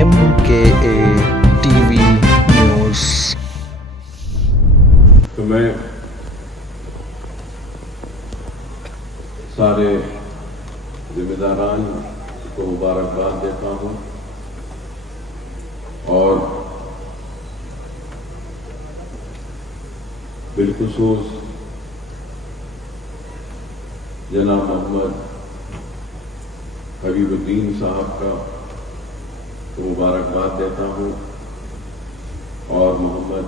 MKA TV news. تو میں سارے ذمہ داران کو مبارکباد دیتا ہوں اور بالخصوص جناب محمد حبیب الدین صاحب کا کو مبارکباد دیتا ہوں اور محمد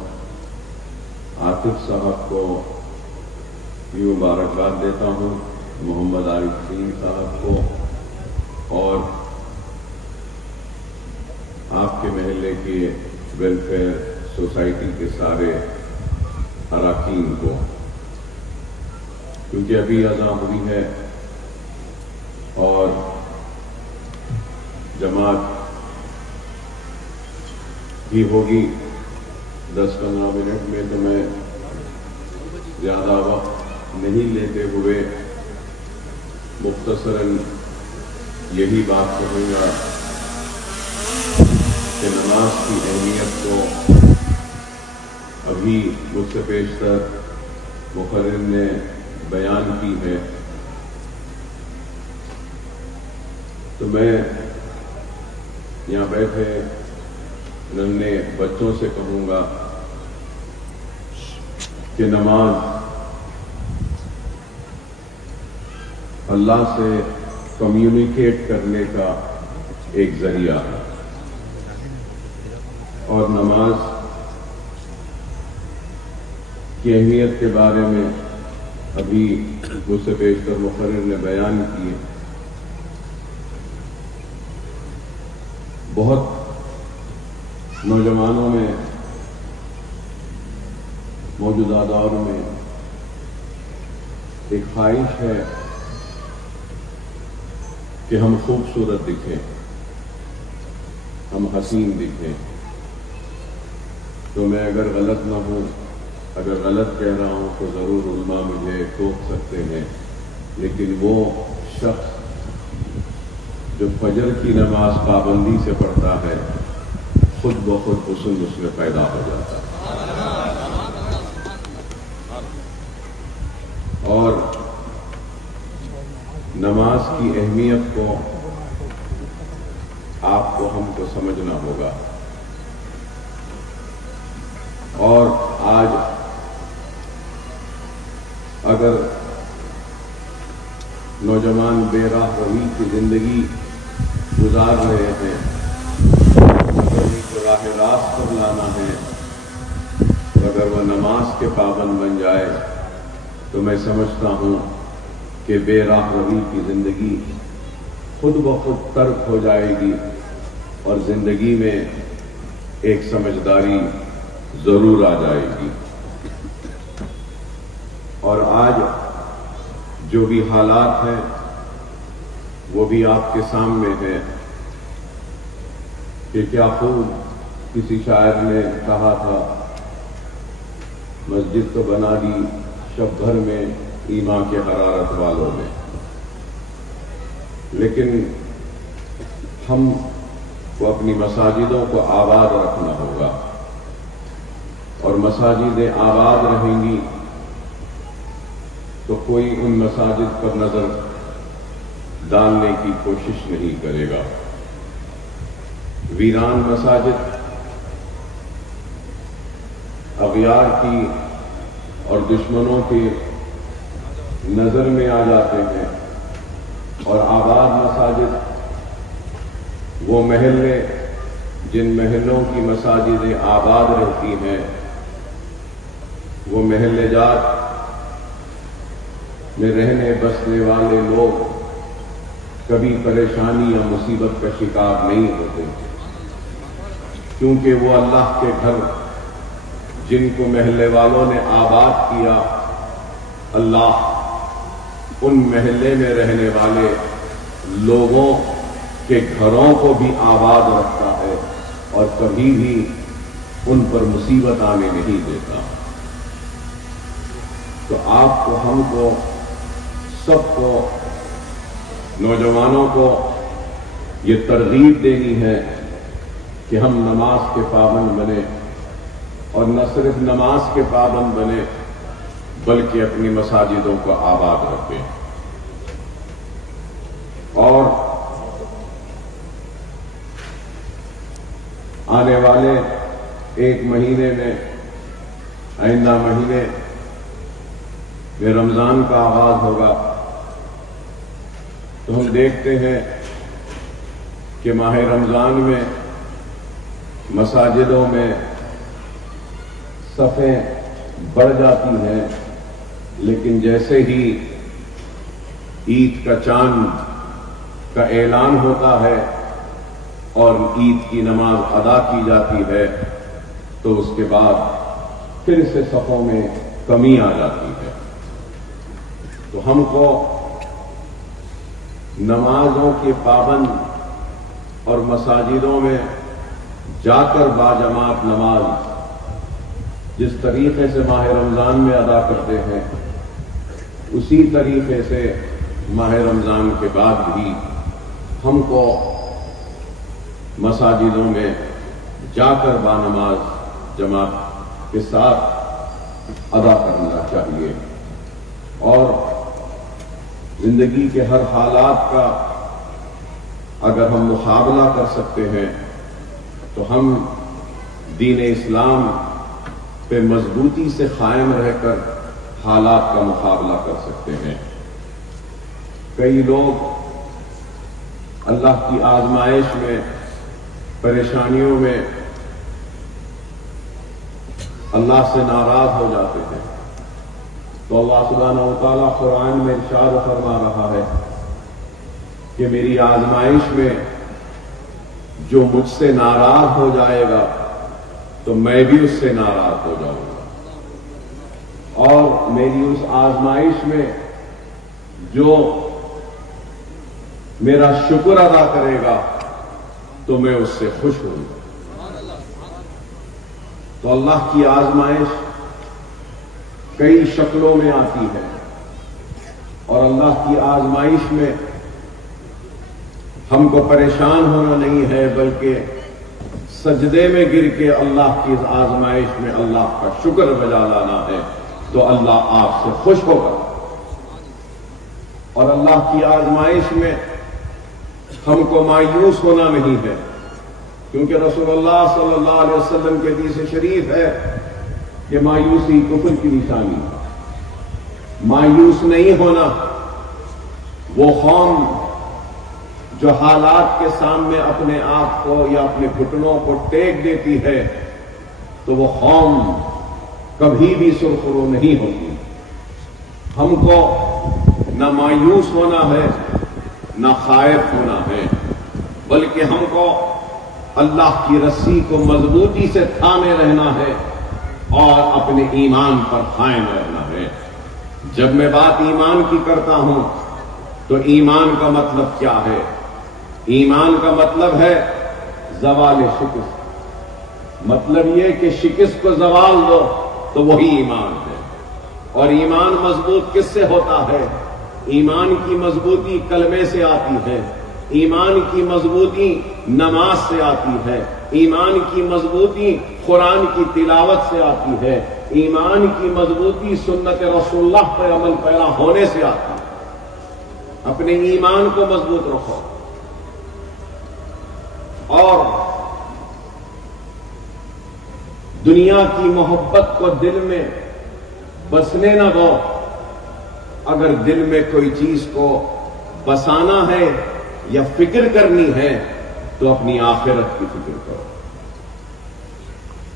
عاطف صاحب کو بھی مبارکباد دیتا ہوں، محمد عارف الدین صاحب کو اور آپ کے محلے کے ویلفیئر سوسائٹی کے سارے اراکین کو، کیونکہ ابھی اذان ہوئی ہے اور جماعت بھی ہوگی 10-15 منٹ میں، تو میں زیادہ وقت نہیں لیتے ہوئے مختصراً یہی بات کہوں گا کہ نماز کی اہمیت کو ابھی مجھ سے بیشتر مقرر نے بیان کی ہے، تو میں یہاں بیٹھے ننھے بچوں سے کہوں گا کہ نماز اللہ سے کمیونیکیٹ کرنے کا ایک ذریعہ ہے، اور نماز کی اہمیت کے بارے میں ابھی مجھ سے بیشتر مقرر نے بیان کیے۔ بہت نوجوانوں میں موجودہ دور میں ایک خواہش ہے کہ ہم خوبصورت دکھیں، ہم حسین دکھیں، تو میں اگر غلط نہ ہوں، اگر غلط کہہ رہا ہوں تو ضرور علماء مجھے ٹوک سکتے ہیں، لیکن وہ شخص جو فجر کی نماز پابندی سے پڑھتا ہے خود بخود حسن اس میں پیدا ہو جاتا ہے، اور نماز کی اہمیت کو آپ کو ہم کو سمجھنا ہوگا۔ اور آج اگر نوجوان بے راہ روی کی زندگی گزار رہے ہیں، اگر ان کو راہ راست پر لانا ہے، تو اگر وہ نماز کے پابند بن جائے تو میں سمجھتا ہوں کہ بے راہ روی کی زندگی خود بخود ترک ہو جائے گی اور زندگی میں ایک سمجھداری ضرور آ جائے گی۔ اور آج جو بھی حالات ہیں وہ بھی آپ کے سامنے ہیں کہ کیا خوب کسی شاعر نے کہا تھا، مسجد تو بنا دی شب بھر میں ایمان کے حرارت والوں نے، لیکن ہم کو اپنی مساجدوں کو آباد رکھنا ہوگا، اور مساجدیں آباد رہیں گی تو کوئی ان مساجد پر نظر ڈالنے کی کوشش نہیں کرے گا۔ ویران مساجد اغیار کی اور دشمنوں کی نظر میں آ جاتے ہیں، اور آباد مساجد وہ محلے جن محلوں کی مساجدیں آباد رہتی ہیں، وہ محلے جات میں رہنے بسنے والے لوگ کبھی پریشانی یا مصیبت کا شکار نہیں ہوتے، کیونکہ وہ اللہ کے گھر جن کو محلے والوں نے آباد کیا، اللہ ان محلے میں رہنے والے لوگوں کے گھروں کو بھی آباد رکھتا ہے اور کبھی بھی ان پر مصیبت آنے نہیں دیتا۔ تو آپ کو، ہم کو، سب کو، نوجوانوں کو یہ ترغیب دینی ہے کہ ہم نماز کے پابند بنے، اور نہ صرف نماز کے پابند بنے بلکہ اپنی مساجدوں کو آباد رکھیں۔ اور آنے والے ایک مہینے میں، آئندہ مہینے میں رمضان کا آغاز ہوگا، تو ہم دیکھتے ہیں کہ ماہ رمضان میں مساجدوں میں صفیں بڑھ جاتی ہیں، لیکن جیسے ہی عید کا چاند کا اعلان ہوتا ہے اور عید کی نماز ادا کی جاتی ہے تو اس کے بعد پھر سے صفوں میں کمی آ جاتی ہے۔ تو ہم کو نمازوں کے پابند اور مساجدوں میں جا کر باجماعت نماز جس طریقے سے ماہ رمضان میں ادا کرتے ہیں، اسی طریقے سے ماہ رمضان کے بعد بھی ہم کو مساجدوں میں جا کر بانماز جماعت کے ساتھ ادا کرنا چاہیے، اور زندگی کے ہر حالات کا اگر ہم مقابلہ کر سکتے ہیں تو ہم دین اسلام پہ مضبوطی سے قائم رہ کر حالات کا مقابلہ کر سکتے ہیں۔ کئی لوگ اللہ کی آزمائش میں، پریشانیوں میں اللہ سے ناراض ہو جاتے ہیں، تو اللہ سبحانہ و تعالیٰ قرآن میں ارشاد فرما رہا ہے کہ میری آزمائش میں جو مجھ سے ناراض ہو جائے گا تو میں بھی اس سے ناراض ہو جاؤں گا، اور میری اس آزمائش میں جو میرا شکر ادا کرے گا تو میں اس سے خوش ہوں گا۔ تو اللہ کی آزمائش کئی شکلوں میں آتی ہے، اور اللہ کی آزمائش میں ہم کو پریشان ہونا نہیں ہے بلکہ سجدے میں گر کے اللہ کی اس آزمائش میں اللہ کا شکر بجا لانا ہے، تو اللہ آپ سے خوش ہوگا۔ اور اللہ کی آزمائش میں ہم کو مایوس ہونا نہیں ہے، کیونکہ رسول اللہ صلی اللہ علیہ وسلم کے حدیث شریف ہے کہ مایوسی کفر کی نشانی ہے۔ مایوس نہیں ہونا، وہ قوم جو حالات کے سامنے اپنے آپ کو یا اپنے گھٹنوں کو ٹیک دیتی ہے، تو وہ قوم کبھی بھی سرخرو نہیں ہوتی۔ ہم کو نہ مایوس ہونا ہے نہ خائف ہونا ہے، بلکہ ہم کو اللہ کی رسی کو مضبوطی سے تھامے رہنا ہے اور اپنے ایمان پر قائم رہنا ہے۔ جب میں بات ایمان کی کرتا ہوں تو ایمان کا مطلب کیا ہے؟ ایمان کا مطلب ہے زوال شکست، مطلب یہ کہ شکست کو زوال دو تو وہی ایمان ہے۔ اور ایمان مضبوط کس سے ہوتا ہے؟ ایمان کی مضبوطی کلمے سے آتی ہے، ایمان کی مضبوطی نماز سے آتی ہے، ایمان کی مضبوطی قرآن کی تلاوت سے آتی ہے، ایمان کی مضبوطی سنت رسول اللہ پر عمل پیرا ہونے سے آتی ہے۔ اپنے ایمان کو مضبوط رکھو، اور دنیا کی محبت کو دل میں بسنے نہ دو۔ اگر دل میں کوئی چیز کو بسانا ہے یا فکر کرنی ہے تو اپنی آخرت کی فکر کرو۔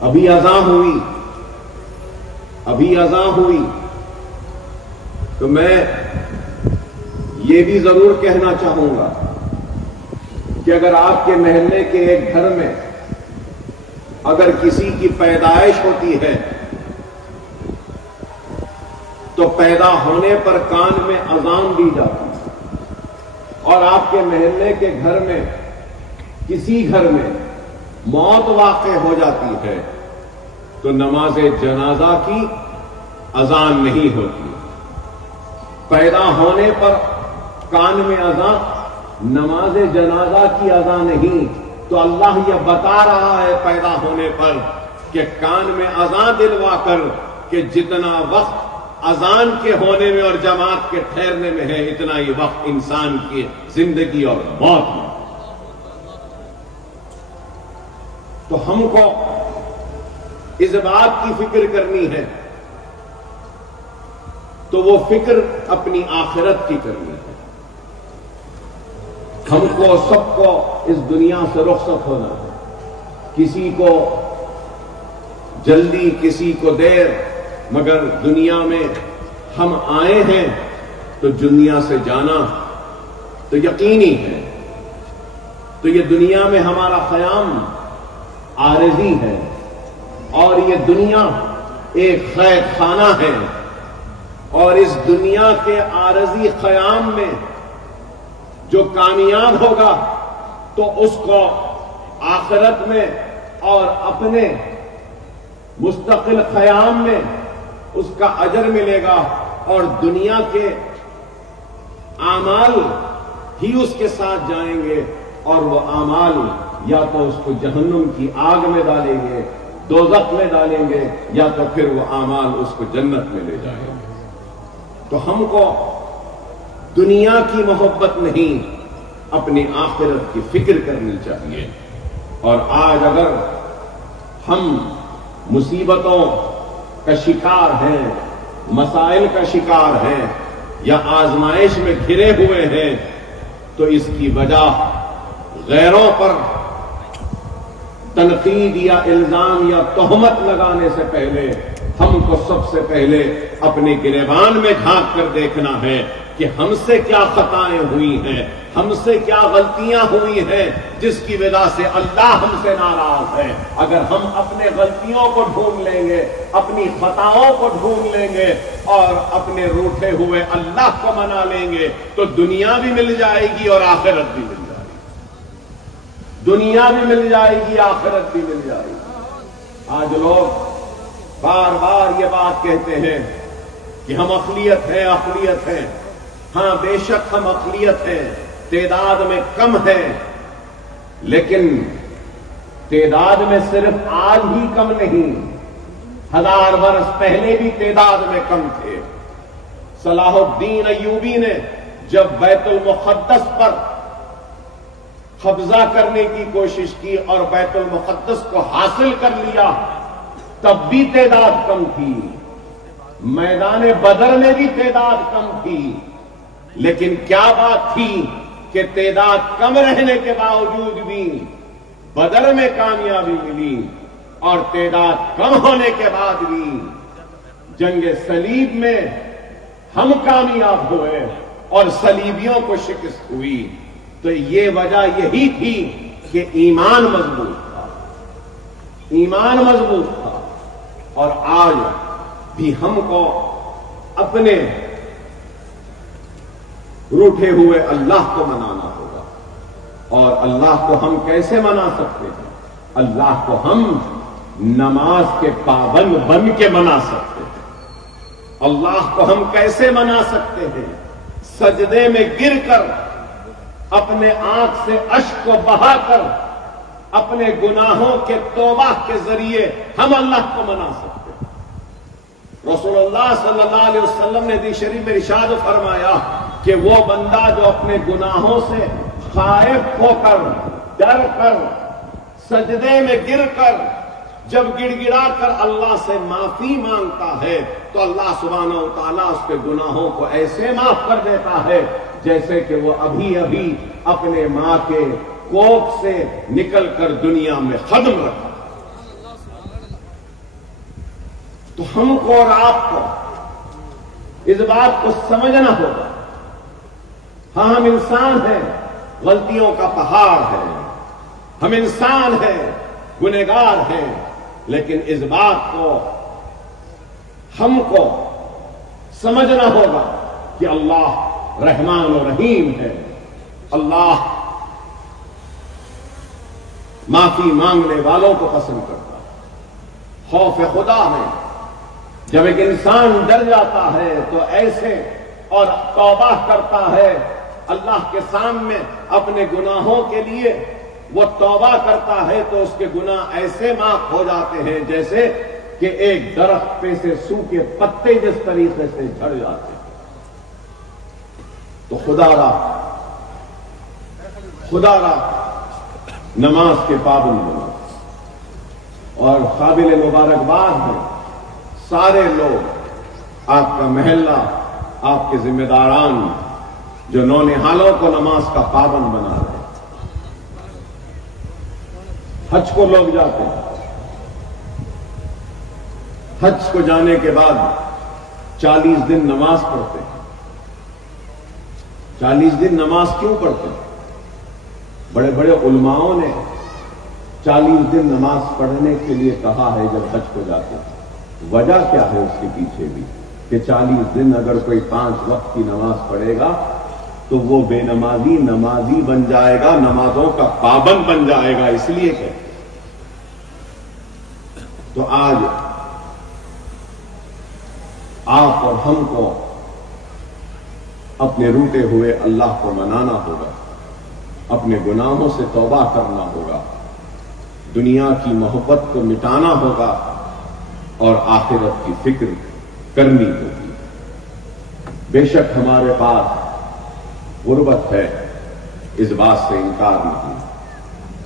ابھی اذان ہوئی تو میں یہ بھی ضرور کہنا چاہوں گا کہ اگر آپ کے محلے کے ایک گھر میں اگر کسی کی پیدائش ہوتی ہے تو پیدا ہونے پر کان میں اذان دی جاتی ہے، اور آپ کے محلے کے گھر میں کسی گھر میں موت واقع ہو جاتی ہے تو نماز جنازہ کی اذان نہیں ہوتی۔ پیدا ہونے پر کان میں اذان نماز جنازہ کی اذان نہیں، تو اللہ یہ بتا رہا ہے پیدا ہونے پر کہ کان میں اذان دلوا کر کہ جتنا وقت اذان کے ہونے میں اور جماعت کے ٹھہرنے میں ہے اتنا ہی وقت انسان کی زندگی اور موت میں. تو ہم کو اس بات کی فکر کرنی ہے تو وہ فکر اپنی آخرت کی کرنی ہے. ہم کو سب کو اس دنیا سے رخصت ہونا ہے. کسی کو جلدی کسی کو دیر، مگر دنیا میں ہم آئے ہیں تو دنیا سے جانا تو یقینی ہے. تو یہ دنیا میں ہمارا قیام عارضی ہے اور یہ دنیا ایک قید خانہ ہے، اور اس دنیا کے عارضی قیام میں جو کامیاب ہوگا تو اس کو آخرت میں اور اپنے مستقل قیام میں اس کا اجر ملے گا، اور دنیا کے اعمال ہی اس کے ساتھ جائیں گے، اور وہ اعمال یا تو اس کو جہنم کی آگ میں ڈالیں گے، دوزخ میں ڈالیں گے، یا تو پھر وہ اعمال اس کو جنت میں لے جائیں گے. تو ہم کو دنیا کی محبت نہیں، اپنی آخرت کی فکر کرنی چاہیے. اور آج اگر ہم مصیبتوں کا شکار ہیں، مسائل کا شکار ہیں، یا آزمائش میں گھرے ہوئے ہیں، تو اس کی وجہ غیروں پر تنقید یا الزام یا تہمت لگانے سے پہلے ہم کو سب سے پہلے اپنے گریبان میں جھانک کر دیکھنا ہے کہ ہم سے کیا خطائیں ہوئی ہیں، ہم سے کیا غلطیاں ہوئی ہیں جس کی وجہ سے اللہ ہم سے ناراض ہے. اگر ہم اپنے غلطیوں کو ڈھونڈ لیں گے، اپنی خطاؤں کو ڈھونڈ لیں گے اور اپنے روٹھے ہوئے اللہ کو منا لیں گے تو دنیا بھی مل جائے گی اور آخرت بھی مل جائے گی. دنیا بھی مل جائے گی، آخرت بھی مل جائے گی. آج لوگ بار بار یہ بات کہتے ہیں کہ ہم اقلیت ہیں، اقلیت ہیں. ہاں بے شک ہم اقلیت ہیں، تعداد میں کم ہے، لیکن تعداد میں صرف آج ہی کم نہیں، 1000 برس پہلے بھی تعداد میں کم تھے. صلاح الدین ایوبی نے جب بیت المقدس پر قبضہ کرنے کی کوشش کی اور بیت المقدس کو حاصل کر لیا، تب بھی تعداد کم تھی. میدان بدر میں بھی تعداد کم تھی، لیکن کیا بات تھی کہ تعداد کم رہنے کے باوجود بھی بدر میں کامیابی ملی، اور تعداد کم ہونے کے بعد بھی جنگ صلیب میں ہم کامیاب ہوئے اور صلیبیوں کو شکست ہوئی. تو یہ وجہ یہی تھی کہ ایمان مضبوط تھا، ایمان مضبوط تھا. اور آج بھی ہم کو اپنے روٹھے ہوئے اللہ کو منانا ہوگا. اور اللہ کو ہم کیسے منا سکتے ہیں؟ اللہ کو ہم نماز کے پابند بن کے منا سکتے ہیں. اللہ کو ہم کیسے منا سکتے ہیں؟ سجدے میں گر کر، اپنے آنکھ سے اشک کو بہا کر، اپنے گناہوں کے توبہ کے ذریعے ہم اللہ کو منا سکتے ہیں. رسول اللہ صلی اللہ علیہ وسلم نے حدیث شریف میں ارشاد فرمایا کہ وہ بندہ جو اپنے گناہوں سے خائف ہو کر، ڈر کر، سجدے میں گر کر، جب گڑ گڑا کر اللہ سے معافی مانگتا ہے تو اللہ سبحانہ و تعالیٰ اس کے گناہوں کو ایسے معاف کر دیتا ہے جیسے کہ وہ ابھی ابھی اپنے ماں کے کوکھ سے نکل کر دنیا میں قدم رکھا. تو ہم کو اور آپ کو اس بات کو سمجھنا ہوگا. ہاں ہم انسان ہیں، غلطیوں کا پہاڑ ہے، ہم انسان ہیں، گنہگار ہیں، لیکن اس بات کو ہم کو سمجھنا ہوگا کہ اللہ رحمان و رحیم ہے. اللہ معافی مانگنے والوں کو پسند کرتا ہے. خوف خدا ہے. جب ایک انسان ڈر جاتا ہے تو ایسے اور توبہ کرتا ہے، اللہ کے سامنے اپنے گناہوں کے لیے وہ توبہ کرتا ہے تو اس کے گناہ ایسے معاف ہو جاتے ہیں جیسے کہ ایک درخت پہ سے سوکھے پتے جس طریقے سے جھڑ جاتے ہیں. تو خدا را نماز کے پابند بنو. اور قابل مبارکباد ہیں سارے لوگ، آپ کا محلہ، آپ کے ذمہ داران جو نونہالوں کو نماز کا پابند بنا رہے ہیں. حج کو لوگ جاتے ہیں، حج کو جانے کے بعد 40 دن نماز پڑھتے ہیں. 40 دن نماز کیوں پڑھتے ہیں؟ بڑے بڑے علماؤں نے 40 دن نماز پڑھنے کے لیے کہا ہے جب حج کو جاتے ہیں. وجہ کیا ہے اس کے پیچھے بھی کہ 40 دن اگر کوئی 5 وقت کی نماز پڑھے گا تو وہ بے نمازی بن جائے گا، نمازوں کا پابند بن جائے گا. اس لیے کہ تو آج آپ اور ہم کو اپنے روٹے ہوئے اللہ کو منانا ہوگا، اپنے گناہوں سے توبہ کرنا ہوگا، دنیا کی محبت کو مٹانا ہوگا اور آخرت کی فکر کرنی ہوگی. بے شک ہمارے پاس غربت ہے، اس بات سے انکار نہیں،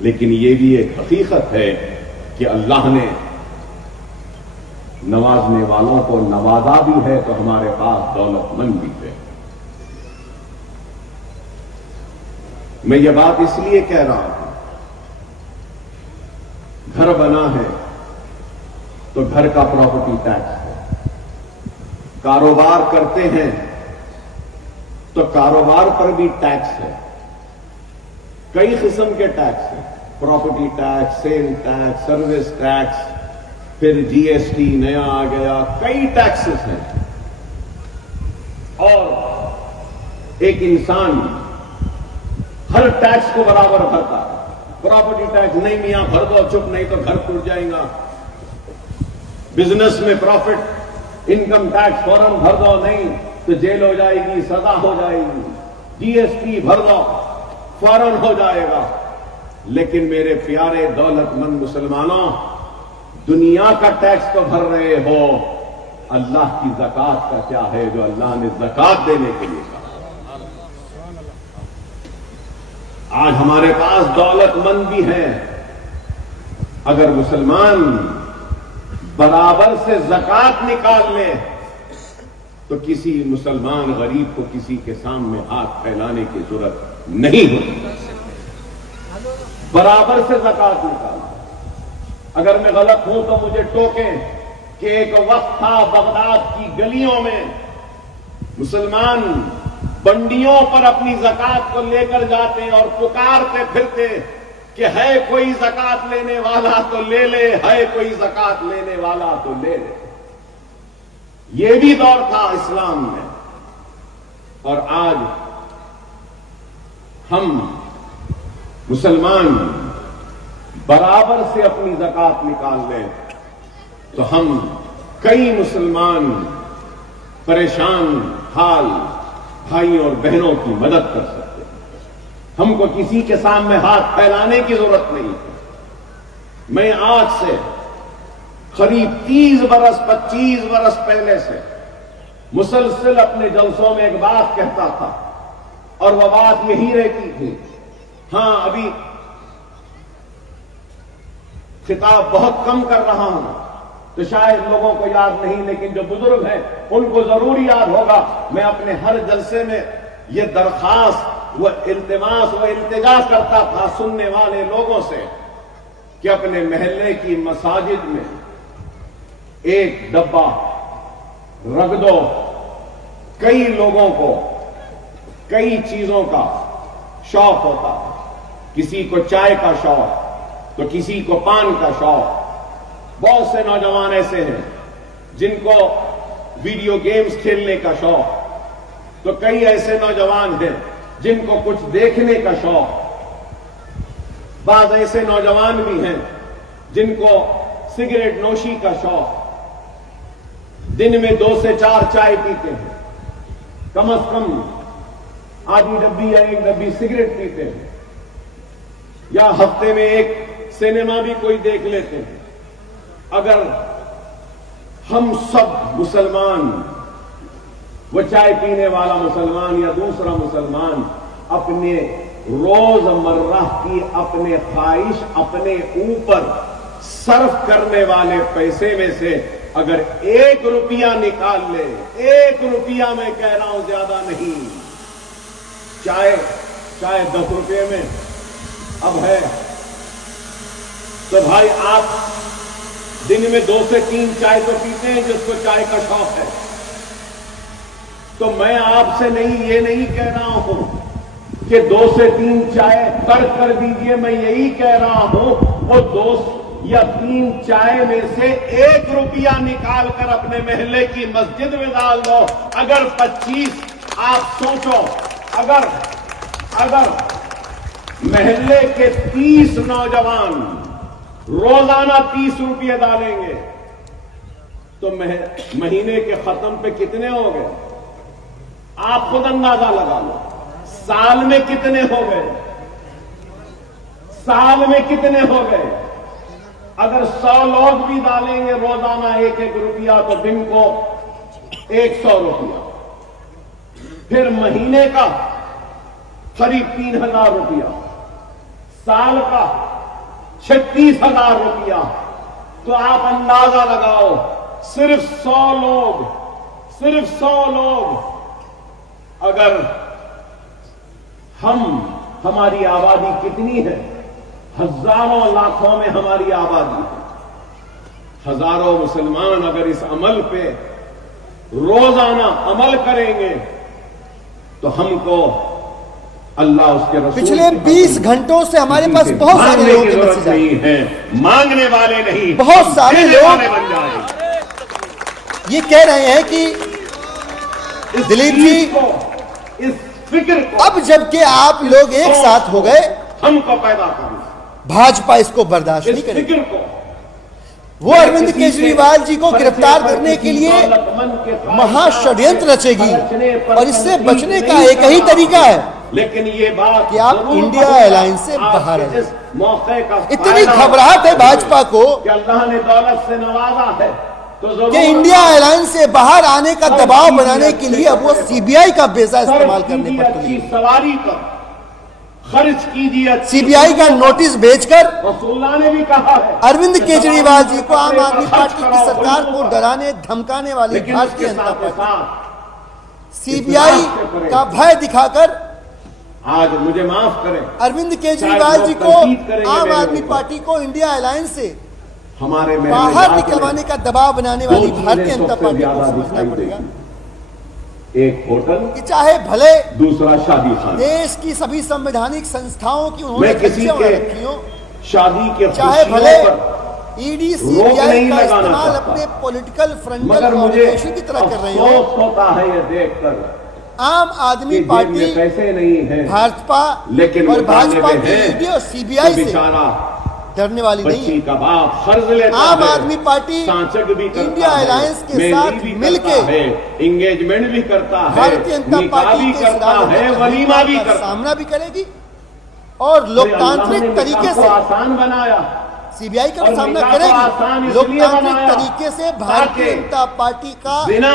لیکن یہ بھی ایک حقیقت ہے کہ اللہ نے نوازنے والوں کو نوازا بھی ہے تو ہمارے پاس دولت مند بھی ہے. میں یہ بات اس لیے کہہ رہا ہوں، گھر بنا ہے تو گھر کا پراپرٹی ٹیکس ہے. کاروبار کرتے ہیں تو کاروبار پر بھی ٹیکس ہے. کئی قسم کے ٹیکس ہیں، property tax, sale tax, service tax, پھر جی ایس ٹی نیا آ گیا، کئی ٹیکسز ہیں. اور ایک انسان ہر ٹیکس کو برابر بھرتا ہے. پراپرٹی ٹیکس نہیں میاں بھر دو چپ، نہیں تو گھر ٹوٹ جائے گا. بزنس میں پروفٹ انکم ٹیکس فوراً بھر دو، نہیں تو جیل ہو جائے گی، سزا ہو جائے گی. جی ایس ٹی بھر دو فوراً ہو جائے گا. لیکن میرے پیارے دولت مند مسلمانوں، دنیا کا ٹیکس تو بھر رہے ہو، اللہ کی زکوٰۃ کا کیا ہے جو اللہ نے زکوٰۃ دینے کے لیے کہا. آج ہمارے پاس دولت مند بھی ہیں، اگر مسلمان برابر سے زکوٰۃ نکال لے تو کسی مسلمان غریب کو کسی کے سامنے ہاتھ پھیلانے کی ضرورت نہیں ہوتی. برابر سے زکوٰۃ نکال. اگر میں غلط ہوں تو مجھے ٹوکیں کہ ایک وقت تھا بغداد کی گلیوں میں مسلمان بنڈیوں پر اپنی زکوٰۃ کو لے کر جاتے اور پکارتے پھرتے کہ ہے کوئی زکوٰۃ لینے والا تو لے لے، ہے کوئی زکوٰۃ لینے والا تو لے لے. یہ بھی دور تھا اسلام میں. اور آج ہم مسلمان برابر سے اپنی زکوٰۃ نکال لیں تو ہم کئی مسلمان پریشان حال بھائیوں اور بہنوں کی مدد کر سکتے ہیں. ہم کو کسی کے سامنے ہاتھ پھیلانے کی ضرورت نہیں ہے. میں آج سے قریب 30 برس 25 برس پہلے سے مسلسل اپنے جلسوں میں ایک بات کہتا تھا اور وہ بات یہی رہتی تھی. ہاں ابھی خطاب بہت کم کر رہا ہوں تو شاید لوگوں کو یاد نہیں، لیکن جو بزرگ ہیں ان کو ضرور یاد ہوگا. میں اپنے ہر جلسے میں یہ درخواست و التماس و التجا کرتا تھا سننے والے لوگوں سے کہ اپنے محلے کی مساجد میں ایک ڈبہ رکھ دو. کئی لوگوں کو کئی چیزوں کا شوق ہوتا ہے، کسی کو چائے کا شوق تو کسی کو پان کا شوق. بہت سے نوجوان ایسے ہیں جن کو ویڈیو گیمز کھیلنے کا شوق، تو کئی ایسے نوجوان ہیں جن کو کچھ دیکھنے کا شوق. بعض ایسے نوجوان بھی ہیں جن کو سگریٹ نوشی کا شوق. دن میں 2 سے 4 چائے پیتے ہیں، کم از کم آدھی ڈبی یا 1 ڈبی سگریٹ پیتے ہیں. یا ہفتے میں ایک سینما بھی کوئی دیکھ لیتے ہیں. اگر ہم سب مسلمان، وہ چائے پینے والا مسلمان یا دوسرا مسلمان، اپنے روز مرہ کی اپنے خواہش اپنے اوپر صرف کرنے والے پیسے میں سے اگر 1 روپیہ نکال لے، 1 روپیہ میں کہہ رہا ہوں، زیادہ نہیں، چائے 10 روپے میں اب ہے، تو بھائی آپ دن میں 2 سے 3 چائے تو پیتے ہیں جس کو چائے کا شوق ہے. تو میں آپ سے یہ نہیں کہہ رہا ہوں کہ 2 سے 3 چائے ترک کر دیجئے، میں یہی کہہ رہا ہوں وہ 2 یا 3 چائے میں سے 1 روپیہ نکال کر اپنے محلے کی مسجد میں ڈال دو. اگر 25 آپ سوچو، اگر محلے کے 30 نوجوان روزانہ 30 روپیہ ڈالیں گے تو مہینے کے ختم پہ کتنے ہو گئے؟ آپ خود اندازہ لگا لو. سال میں کتنے ہو گئے؟ سال میں کتنے ہو گئے؟ اگر 100 لوگ بھی ڈالیں گے روزانہ 1 روپیہ تو دن کو 100 روپیہ، پھر مہینے کا قریب 3000 روپیہ، سال کا 36,000 روپیہ. تو آپ اندازہ لگاؤ، صرف 100 لوگ اگر ہماری آبادی کتنی ہے؟ ہزاروں لاکھوں میں ہماری آبادی ہے. ہزاروں مسلمان اگر اس عمل پہ روزانہ عمل کریں گے تو ہم کو اللہ اس کے رسول پچھلے 20 گھنٹوں سے ہمارے پاس بہت سارے لوگ نہیں ہیں، مانگنے والے نہیں، بہت سارے لوگ یہ کہہ رہے ہیں کہ دلیپ جی اس فکر کو اب جبکہ آپ لوگ ایک ساتھ ہو گئے، ہم کو پیدا کرنا، بھاجپا اس کو برداشت نہیں کرے گی. فکر کو وہ اروند کیجریوال جی کو گرفتار کرنے کے لیے مہا شڈینتر رچے گی، اور اس سے بچنے کا ایک ہی طریقہ ہے لیکن یہ بات کہ آپ انڈیا الائنس سے باہر ہیں. موقع کا اتنی گھبراہٹ ہے بھاجپا کو کہ اللہ نے دولت سے نوازا ہے کہ انڈیا الائنس سے باہر آنے کا دباؤ بنانے کے لیے اب وہ سی بی آئی کا بیسا استعمال کرنے پر تلے. سواری پر خرچ کیجیے، سی بی آئی کا نوٹس بھیج کر رسول اللہ نے بھی کہا ہے اروند کیجریوال جی کو، عام آدمی پارٹی کی سرکار کو ڈرانے دھمکانے والی Bharatiya Janata party C B آئی کا بھے دکھا کر آج مجھے معاف کریں، اروند کیجریوال جی کو، عام آدمی پارٹی کو انڈیا الائنس سے ہمارے باہر نکلوانے کا دباؤ بنانے والی بھارتیہ جنتا پارٹی کو سمجھنا پڑے گا. ایک ہوٹل کہ چاہے بھلے دوسرا شادی خانہ، دیش کی سبھی سنویدھانک سنستھاؤں کی انہوں نے میں کسی کھچیاں کے رکھی ہوں، شادی کے چاہے بھلے پر ای ڈی سی روک بی آئی نہیں کا لگانا استعمال چاہتا، اپنے پولیٹیکل فرنٹل مگر مجھے آرگنیشن کی طرح کر رہے ہوں. افسوس ہوتا ہے یہ دیکھ کر عام آدمی کہ جیب پارٹی میں پیسے نہیں ہیں، بھاجپا لیکن اور مطالبے بھاجپا کی ہیں ای ڈی اور سی بی آئی سے بیچارہ ڈرنے والی نہیں بچی ہے. کا باپ قرض لیتا عام ہے، آدمی پارٹی سانچک بھی کرتا انڈیا ہے، الائنس کے مہندی ساتھ بھی مل کرتا کے ہے، انگیجمنٹ بھی کرتا ہے، بھارتیہ جنتا نکاح پارٹی بھی کے کرتا ہے، ولیمہ بھی کا کرتا ہے. سامنا بھی کرے گی اور لوکتانترک اللہ نے طریقے نکاح سے کو آسان بنایا، سی بی آئی کا اور سامنا نکاح کرے کو آسان گی، اس لیے لوکتانترک بنایا طریقے سے بھارتیہ تاکہ جنتا پارٹی کا زنا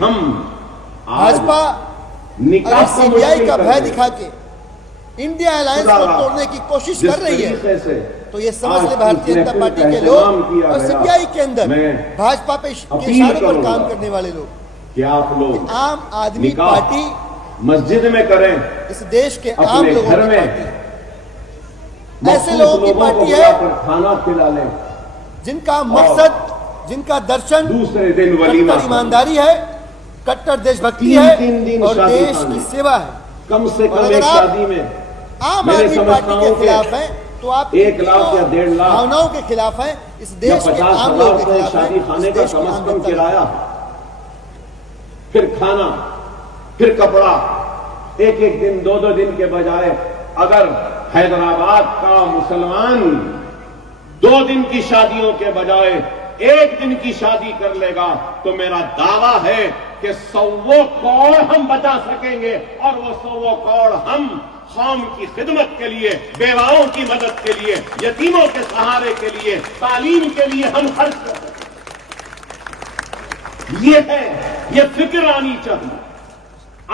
ہم آج بھاجپا نکاح اگر کو سی بی آئی مشکل کا کر بھے دیں، دکھا کے انڈیا الائنس کو توڑنے کی کوشش جس کر رہی ہے، طریقے سے تو یہ سمجھ آج لے بھارتیہ اس جنتا محفل پارٹی کا کے اہتمام لوگ کیا اور گیا، سی بی آئی کے اندر میں بھاجپا پہ کے اپیل اشاروں پر کروں کام گا کرنے والے لوگ کہ آپ لوگ عام آدمی نکاح پارٹی مسجد میں کریں، اس دیش کے عام اپنے لوگوں گھر کی میں پارٹی ایسے مخصوص لوگوں کی کو پارٹی بلا ہے کر کھانا کھلا لیں، جن کا مقصد، جن کا درشن دوسرے دن ولیمہ کٹر ایمانداری ہے، کٹر دیش بھکتی تین ہے دن اور شادی دیش خانے، کی سیوا ہے. کم سے اور کم اگر ایک آپ شادی میں عام میں نے آدمی سمجھتا پارٹی کے ہوں کہ خلاف ہیں تو آپ 1 لاکھ یا 1.5 لاکھ بھاوناؤں کے خلاف ہیں، اس یا دیش کے 50,000 عام لوگوں کے روپے خلاف شادی ہیں، خانے اس کا دیش کم کے از عام کم جنتا کے کرایہ، پھر کھانا، پھر کپڑا، ایک دن 2 دن کے بجائے اگر حیدرآباد کا مسلمان 2 دن کی شادیوں کے بجائے 1 دن کی شادی کر لے گا تو میرا دعویٰ ہے کہ 100 کروڑ ہم بچا سکیں گے اور وہ 100 کروڑ ہم قوم کی خدمت کے لیے، بیواؤں کی مدد کے لیے، یتیموں کے سہارے کے لیے، تعلیم کے لیے ہم خرچ کر سکیں۔ یہ ہے، یہ فکر آنی چاہیے۔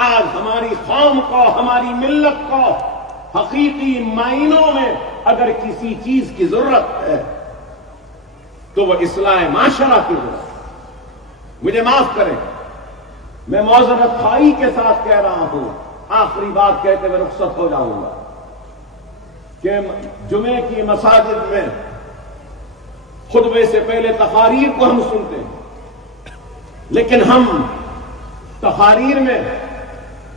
آج ہماری قوم کو، ہماری ملت کو حقیقی معنوں میں اگر کسی چیز کی ضرورت ہے تو وہ اصلاح معاشرہ کی ضرورت ہے۔ مجھے معاف کریں، میں معذرت خواہی کے ساتھ کہہ رہا ہوں، آخری بات کہتے ہوئے رخصت ہو جاؤں گا، کہ جمعے کی مساجد میں خطبے سے پہلے تقاریر کو ہم سنتے ہیں، لیکن ہم تقاریر میں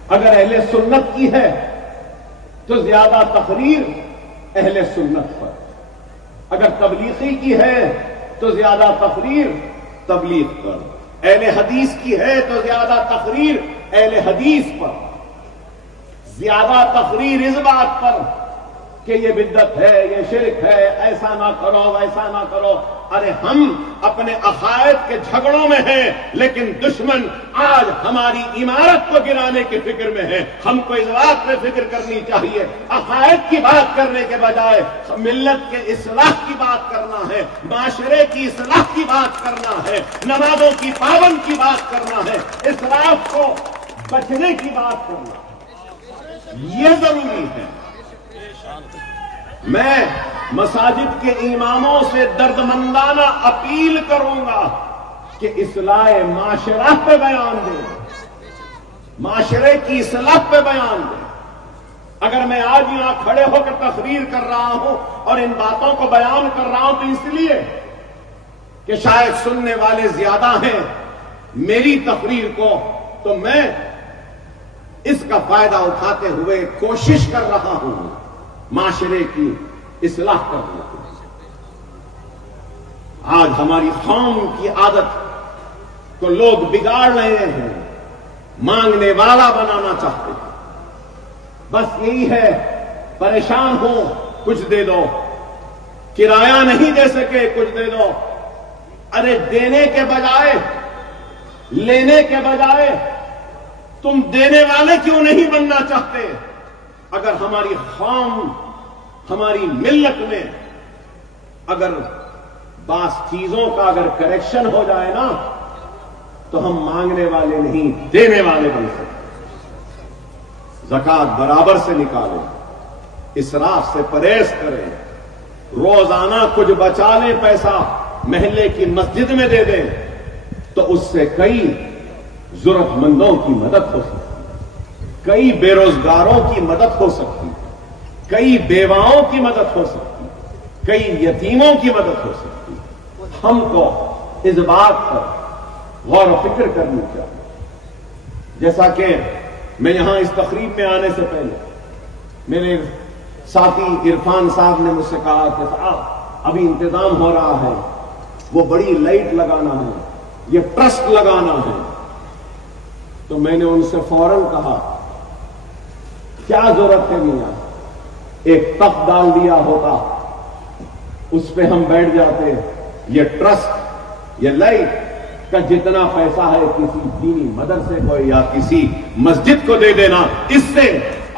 اگر اہل سنت کی ہے تو زیادہ تقریر اہل سنت پر، اگر تبلیغی کی ہے تو زیادہ تقریر تبلیغ پر، اہل حدیث کی ہے تو زیادہ تقریر اہل حدیث پر، زیادہ تقریر اس بات پر کہ یہ بدعت ہے، یہ شرک ہے، ایسا نہ کرو، ویسا نہ کرو۔ ارے ہم اپنے عقائد کے جھگڑوں میں ہیں، لیکن دشمن آج ہماری عمارت کو گرانے کی فکر میں ہے۔ ہم کو اس بات پہ فکر کرنی چاہیے، عقائد کی بات کرنے کے بجائے ملت کے اصلاح کی بات کرنا ہے، معاشرے کی اصلاح کی بات کرنا ہے، نمازوں کی پابند کی بات کرنا ہے، اسراف کو بچنے کی بات کرنا ہے۔ یہ ضروری ہے۔ میں مساجد کے اماموں سے دردمندانہ اپیل کروں گا کہ اصلاح معاشرہ پہ بیان دیں، معاشرے کی اصلاح پہ بیان دیں۔ اگر میں آج یہاں کھڑے ہو کر تقریر کر رہا ہوں اور ان باتوں کو بیان کر رہا ہوں تو اس لیے کہ شاید سننے والے زیادہ ہیں میری تقریر کو، تو میں اس کا فائدہ اٹھاتے ہوئے کوشش کر رہا ہوں معاشرے کی اصلاح کرنے کی۔ آج ہماری قوم کی عادت کو لوگ بگاڑ رہے ہیں، مانگنے والا بنانا چاہتے ہیں۔ بس یہی ہے، پریشان ہو کچھ دے دو، کرایہ نہیں دے سکے کچھ دے دو۔ ارے دینے کے بجائے، لینے کے بجائے تم دینے والے کیوں نہیں بننا چاہتے؟ اگر ہماری قوم، ہماری ملت میں اگر بعض چیزوں کا اگر کریکشن ہو جائے نا تو ہم مانگنے والے نہیں، دینے والے بن سکتے۔ زکوٰۃ برابر سے نکالیں، اسراف سے پرہیز کریں، روزانہ کچھ بچا لیں، پیسہ محلے کی مسجد میں دے دیں، تو اس سے کئی ضرورت مندوں کی مدد ہو سکتی، کئی بے روزگاروں کی مدد ہو سکتی، کئی بیواؤں کی مدد ہو سکتی، کئی یتیموں کی مدد ہو سکتی۔ ہم کو اس بات پر غور و فکر کرنی چاہیے۔ جیسا کہ میں یہاں اس تقریب میں آنے سے پہلے میرے ساتھی عرفان صاحب نے مجھ سے کہا کہ صاحب ابھی انتظام ہو رہا ہے، وہ بڑی لائٹ لگانا ہے، یہ ٹرسٹ لگانا ہے۔ تو میں نے ان سے فوراً کہا کیا ضرورت ہے میاں، ایک تخت ڈال دیا ہوتا، اس پہ ہم بیٹھ جاتے، یہ ٹرسٹ، یہ لائٹ کا جتنا پیسہ ہے کسی دینی مدرسے کو یا کسی مسجد کو دے دینا، اس سے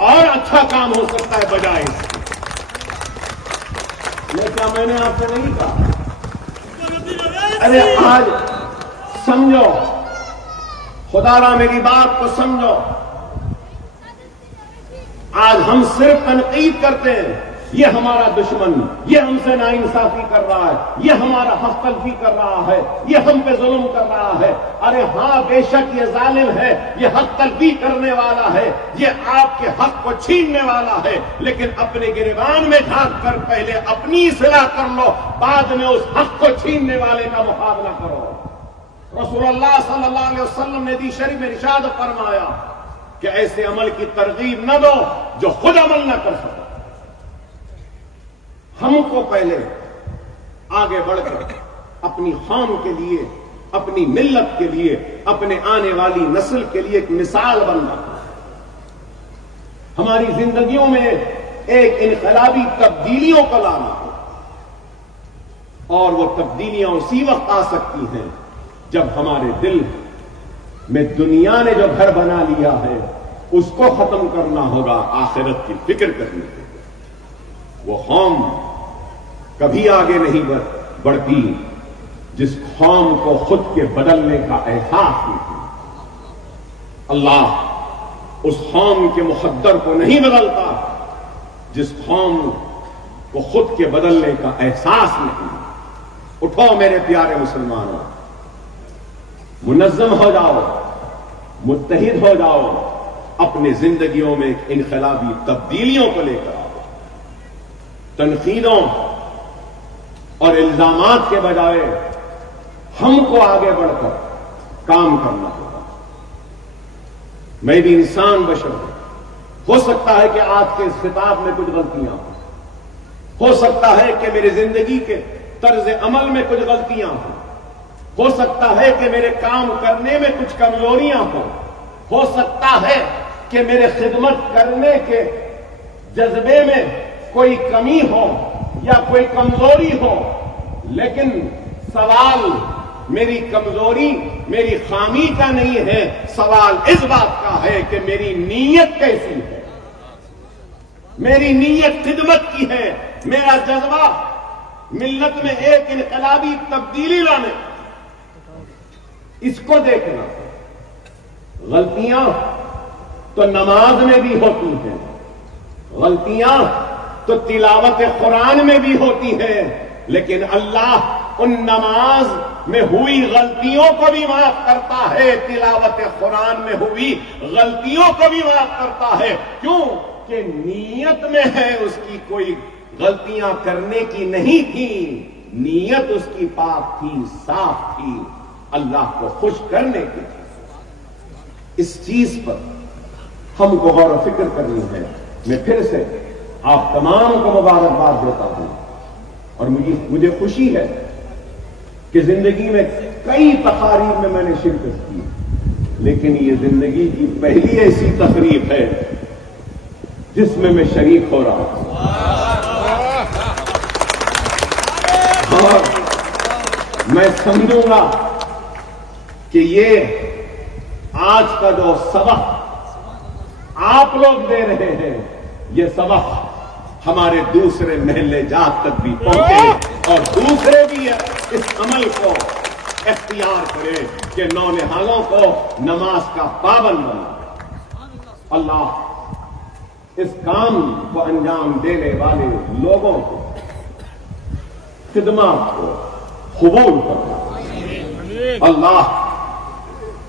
اور اچھا کام ہو سکتا ہے بجائے اس کے۔ یہ کیا میں نے آپ سے نہیں کہا؟ ارے آج سمجھو، خدا را میری بات کو سمجھو، آج ہم صرف تنقید کرتے ہیں، یہ ہمارا دشمن، یہ ہم سے ناانصافی کر رہا ہے، یہ ہمارا حق تلفی کر رہا ہے، یہ ہم پہ ظلم کر رہا ہے۔ ارے ہاں بے شک یہ ظالم ہے، یہ حق تلفی کرنے والا ہے، یہ آپ کے حق کو چھیننے والا ہے، لیکن اپنے گریبان میں جھانک کر پہلے اپنی اصلاح کر لو، بعد میں اس حق کو چھیننے والے کا مقابلہ کرو۔ رسول اللہ صلی اللہ علیہ وسلم نے حدیث شریف میں ارشاد فرمایا کہ ایسے عمل کی ترغیب نہ دو جو خود عمل نہ کر سکو۔ ہم کو پہلے آگے بڑھ کر اپنی قوم کے لیے، اپنی ملت کے لیے، اپنے آنے والی نسل کے لیے ایک مثال بننا، ہماری زندگیوں میں ایک انقلابی تبدیلیوں کو لانا ہو، اور وہ تبدیلیاں اسی وقت آ سکتی ہیں جب ہمارے دل میں دنیا نے جو گھر بنا لیا ہے اس کو ختم کرنا ہوگا آخرت کی فکر کرنے کے لیے۔ وہ قوم کبھی آگے نہیں بڑھتی جس قوم کو خود کے بدلنے کا احساس نہیں۔ اللہ اس قوم کے مقدر کو نہیں بدلتا جس قوم کو خود کے بدلنے کا احساس نہیں۔ اٹھو میرے پیارے مسلمانوں، منظم ہو جاؤ، متحد ہو جاؤ، اپنی زندگیوں میں انقلابی تبدیلیوں کو لے کر آؤ۔ تنقیدوں اور الزامات کے بجائے ہم کو آگے بڑھ کر کام کرنا ہوگا۔ میں بھی انسان بشر ہوں، ہو سکتا ہے کہ آج کے اس خطاب میں کچھ غلطیاں ہوں، ہو سکتا ہے کہ میری زندگی کے طرز عمل میں کچھ غلطیاں ہوں، ہو سکتا ہے کہ میرے کام کرنے میں کچھ کمزوریاں ہوں، ہو سکتا ہے کہ میرے خدمت کرنے کے جذبے میں کوئی کمی ہو یا کوئی کمزوری ہو، لیکن سوال میری کمزوری، میری خامی کا نہیں ہے، سوال اس بات کا ہے کہ میری نیت کیسی ہے، میری نیت خدمت کی ہے، میرا جذبہ ملت میں ایک انقلابی تبدیلی لانے، اس کو دیکھنا۔ غلطیاں تو نماز میں بھی ہوتی ہیں، غلطیاں تو تلاوت قرآن میں بھی ہوتی ہیں، لیکن اللہ ان نماز میں ہوئی غلطیوں کو بھی معاف کرتا ہے، تلاوت قرآن میں ہوئی غلطیوں کو بھی معاف کرتا ہے۔ کیوں کہ نیت میں ہے، اس کی کوئی غلطیاں کرنے کی نہیں تھی، نیت اس کی پاک تھی، صاف تھی، اللہ کو خوش کرنے کی تھی۔ اس چیز پر ہم کو غور و فکر کرنی ہے۔ میں پھر سے آپ تمام کو مبارکباد دیتا ہوں، اور مجھے خوشی ہے کہ زندگی میں کئی تقاریب میں میں نے شرکت کی، لیکن یہ زندگی کی پہلی ایسی تقریب ہے جس میں میں شریک ہو رہا ہوں، اور میں سمجھوں گا کہ یہ آج کا جو سبق آپ لوگ دے رہے ہیں، یہ سبق ہمارے دوسرے محلے جات تک بھی پہنچے، اور دوسرے بھی اس عمل کو اختیار کرے کہ نونہالوں کو نماز کا پابند بنا۔ اللہ اس کام کو انجام دینے والے لوگوں کو، خدمات کو قبول کرنا۔ اللہ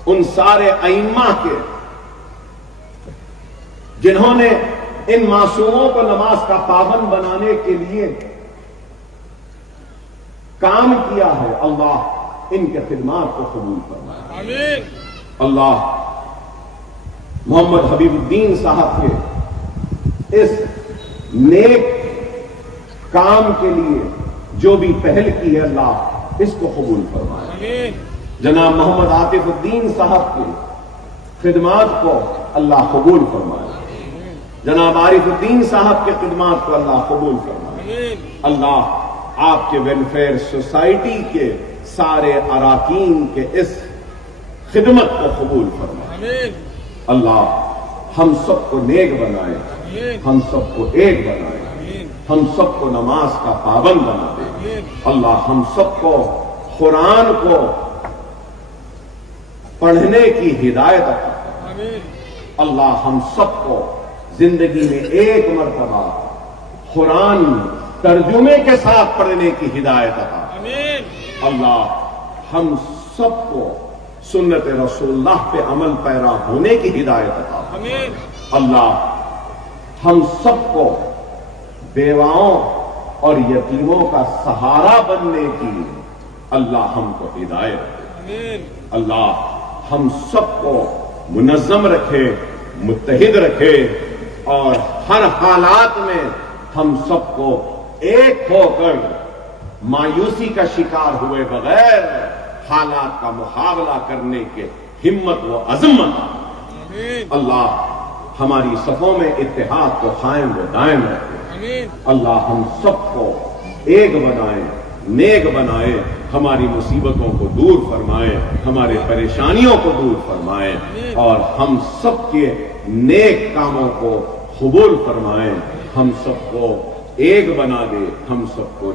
ان سارے ائمہ کے جنہوں نے ان معصوموں کو نماز کا پابند بنانے کے لیے کام کیا ہے، اللہ ان کے خدمات کو قبول فرمائے۔ اللہ محمد حبیب الدین صاحب کے اس نیک کام کے لیے جو بھی پہل کی ہے، اللہ اس کو قبول فرمائے۔ جناب محمد عاطف الدین صاحب کی خدمات کو اللہ قبول فرمائے۔ جناب عارف الدین صاحب کے خدمات کو اللہ قبول فرمائے۔ اللہ آپ کے ویلفیئر سوسائٹی کے سارے اراکین کے اس خدمت کو قبول فرمائے۔ اللہ ہم سب کو نیک بنائے، ہم سب کو ایک بنائے، ہم سب کو نماز کا پابند بنا دے۔ اللہ ہم سب کو قرآن کو پڑھنے کی ہدایت عطا فرمائے۔ اللہ ہم سب کو زندگی میں ایک مرتبہ قرآن ترجمے کے ساتھ پڑھنے کی ہدایت عطا فرمائے۔ اللہ ہم سب کو سنت رسول اللہ پہ عمل پیرا ہونے کی ہدایت عطا فرمائے۔ اللہ ہم سب کو بیواؤں اور یتیموں کا سہارا بننے کی اللہ ہم کو ہدایت دے۔ اللہ ہم سب کو منظم رکھے، متحد رکھے، اور ہر حالات میں ہم سب کو ایک ہو کر مایوسی کا شکار ہوئے بغیر حالات کا مقابلہ کرنے کے ہمت و عزمت۔ اللہ ہماری صفوں میں اتحاد کو قائم و دائم رکھے۔ اللہ ہم سب کو ایک بنائیں، نیک بنائے، ہماری مصیبتوں کو دور فرمائے، ہمارے پریشانیوں کو دور فرمائے، اور ہم سب کے نیک کاموں کو قبول فرمائے، ہم سب کو ایک بنا دے، ہم سب کو